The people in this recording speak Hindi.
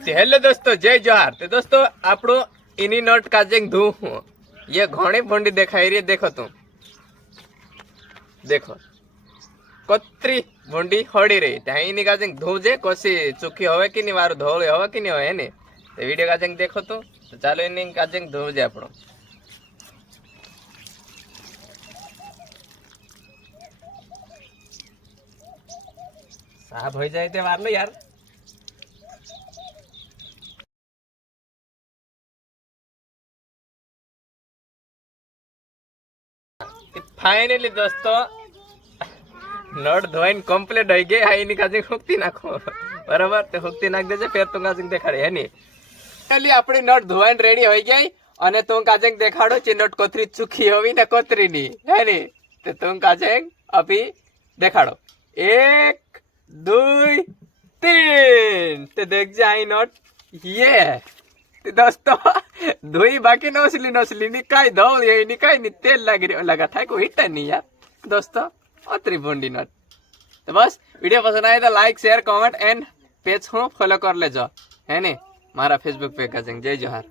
हेलो दोस्तों, जय जोहार। तो दोस्तों आपड़ो इनी नोट काजेंग धू ये घणी भोंडी देखाई रही। देखो तुम देखो कतरी भोंडी हड़ी रही इनी काजेंग धू जे कोसी चुकी होवे कि नहीं, वारो धोळे होवे कि नहीं होवे ने। तो वीडियो काजेंग देखो तो चालो इनी काजेंग धू जे आपड़ो। साफ हो जाए ते वार लो यार। फाइनली दोस्तों नट धोइन कम्प्लीट हो गई। इनी काजिंग हुक्ति नाखो बराबर। तो हुक्ति नाख देजे फिर तुम काजिंग देखाड़े है नी। फाइनली अपनी नट धोइन रेडी हो गई और तुम काजिंग देखाड़ो ची नट कोतरी चुकी होवी ने कोतरी नी है नी। तो तुम काजिंग अभी देखाड़ो 1 2 3। तो देख जाए नट ये दोस्तों धोई बाकी नौसली नौसली निकाय धोल ये निकाय नि तेल लगा था कोई हिट नहीं यार दोस्तों अतरी बोंडी नट। तो बस वीडियो पसंद आए तो like share comment and page को फॉलो कर ले जाओ है ने मारा फेसबुक पे का जय जोहार।